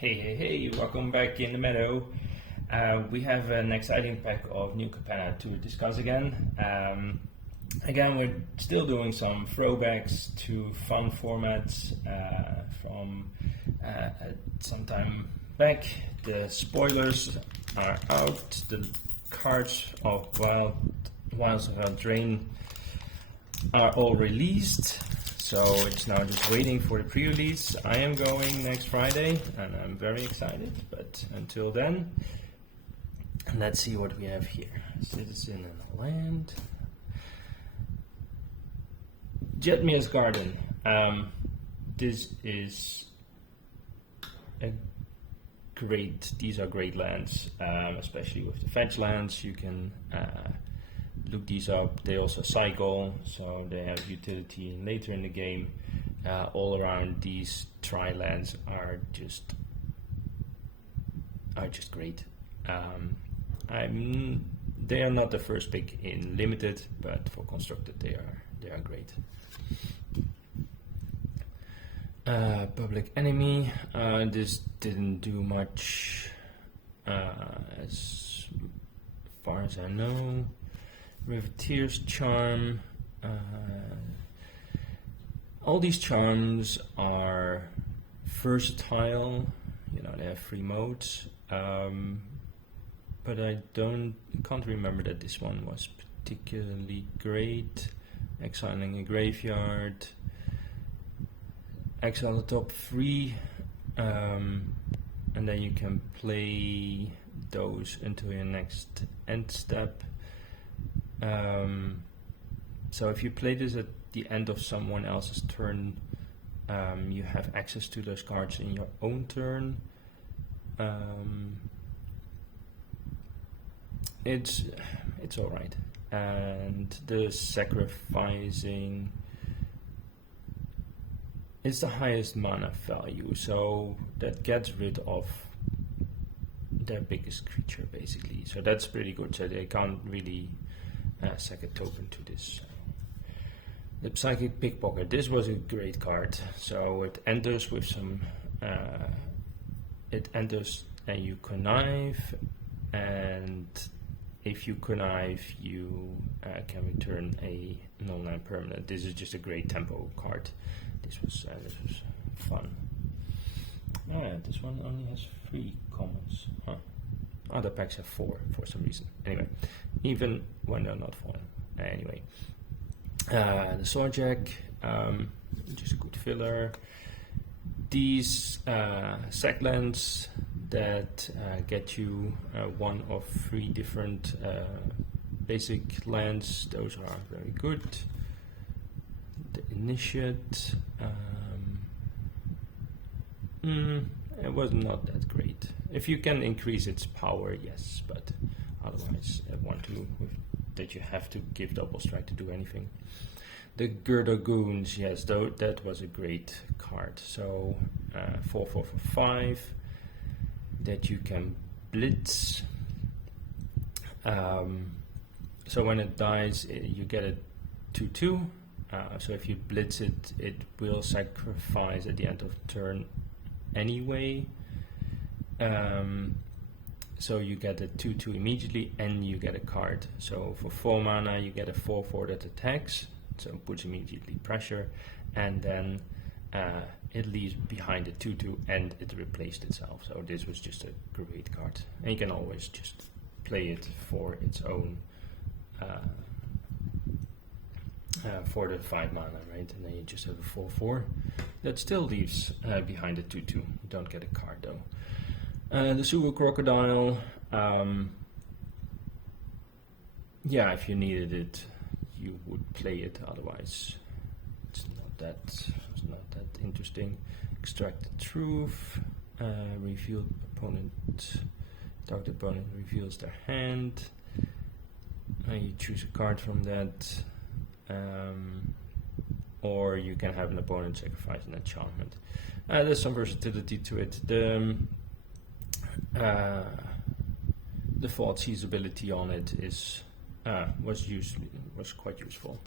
Hey, welcome back in the meadow. We have an exciting pack of new Capenna to discuss again. Again, we're still doing some throwbacks to fun formats from some time back. The spoilers are out, the cards of Wilds of Drain are all released. So it's now just waiting for the pre-release. I am going next Friday and I'm very excited, but until then, let's see what we have here. Citizen and Land. Jetmir's Garden. This is these are great lands, especially with the fetch lands. You can look these up. They also cycle, so they have utility later in the game. All around, these tri-lands are just great. They are not the first pick in limited, but for constructed they are great. Public Enemy. This didn't do much as far as I know. Riveteer's Charm. All these charms are versatile. You know, they have 3 modes. But I can't remember that this one was particularly great. Exiling a graveyard. Exile the top 3. And then you can play those until your next end step. So if you play this at the end of someone else's turn, you have access to those cards in your own turn. It's alright. And the sacrificing is the highest mana value, so that gets rid of their biggest creature basically. So that's pretty good. So they can't really sack a token to this. The Psychic Pickpocket. This was a great card. So it enters with some. It enters and you connive, and if you connive, you can return a non-land permanent. This is just a great tempo card. This was fun. Oh yeah, this one only has 3 commons. Huh. Other packs have 4 for some reason. Anyway, even when they're not falling. Anyway, the Swordjack, just a good filler. These sack lands that get you 1 of 3 different basic lands, those are very good. The Initiate, it was not that great. If you can increase its power, yes, but otherwise, that you have to give double strike to do anything. The Girdagoons, yes, though that was a great card. So 4 for 5 that you can blitz. So when it dies, you get a 2/2. So if you blitz it, it will sacrifice at the end of turn anyway. So you get a 2/2 immediately and you get a card. So for 4 mana you get a 4/4 that attacks, so it puts immediately pressure, and then it leaves behind a 2/2 and it replaced itself. So this was just a great card. And you can always just play it for its own for the 5 mana, right? And then you just have a 4/4 that still leaves behind a 2/2. You don't get a card though. The Sugar Crocodile, yeah, if you needed it, you would play it. Otherwise, it's not that interesting. Extract the Truth, reveal target opponent reveals their hand. You choose a card from that, or you can have an opponent sacrifice an enchantment. There's some versatility to it. The Thought Seize ability on it was quite useful.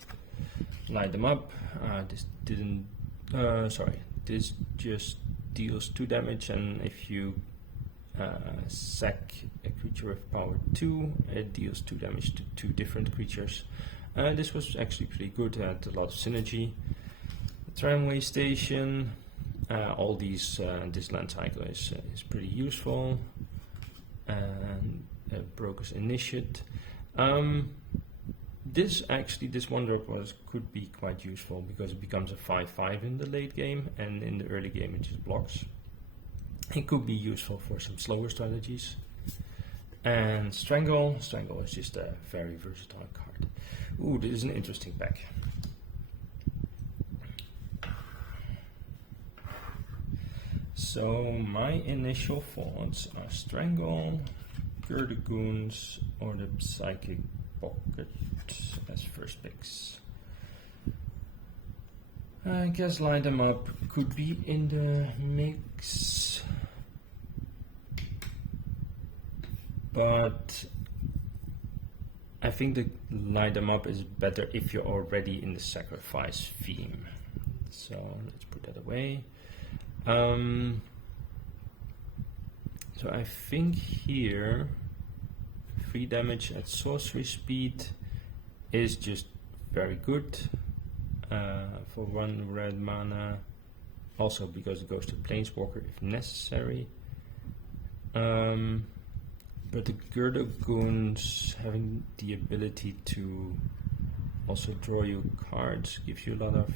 Light them up. This just deals 2 damage, and if you sack a creature with power 2, it deals 2 damage to 2 different creatures. This was actually pretty good, had a lot of synergy. The tramway station, all these, this land cycle is pretty useful. And Broker's Initiate. This one drop could be quite useful because it becomes a 5/5 in the late game, and in the early game it just blocks. It could be useful for some slower strategies. And Strangle is just a very versatile card. Ooh, this is an interesting pack. So my initial thoughts are Strangle, Gurdagoons, or the Psychic Pocket as first picks. I guess Light 'em Up could be in the mix, but I think the Light 'em Up is better if you're already in the sacrifice theme. So let's put that away. So I think here 3 damage at sorcery speed is just very good for 1 red mana, also because it goes to Planeswalker if necessary. But the Gurdagoons having the ability to also draw you cards gives you a lot of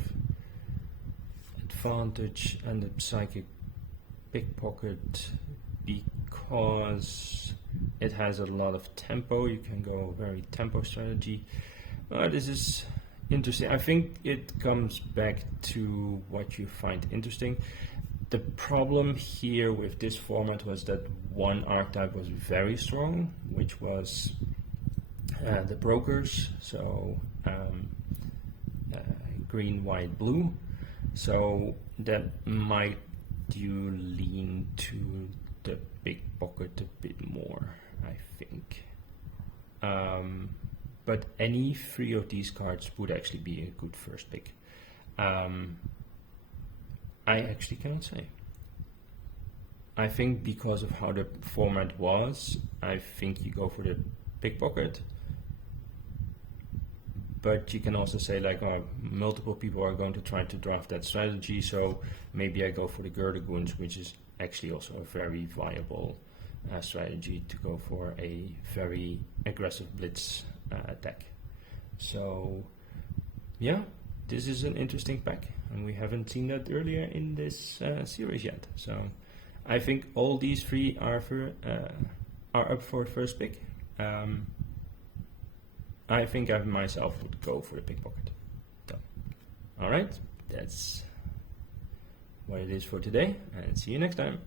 advantage, and the Psychic Pickpocket because it has a lot of tempo. You can go very tempo strategy. This is interesting. I think it comes back to what you find interesting. The problem here with this format was that one archetype was very strong, which was the Brokers, so green, white, blue. So that might you lean to the Pickpocket a bit more, I think. But any 3 of these cards would actually be a good first pick. I actually cannot say. I think because of how the format was, I think you go for the Pickpocket. But you can also say like, multiple people are going to try to draft that strategy, so maybe I go for the Gurdagoons, which is actually also a very viable strategy to go for a very aggressive blitz deck. So yeah, this is an interesting pack, and we haven't seen that earlier in this series yet. So I think all these 3 are up for first pick. I think I myself would go for the Pickpocket. So, all right, that's what it is for today, and see you next time.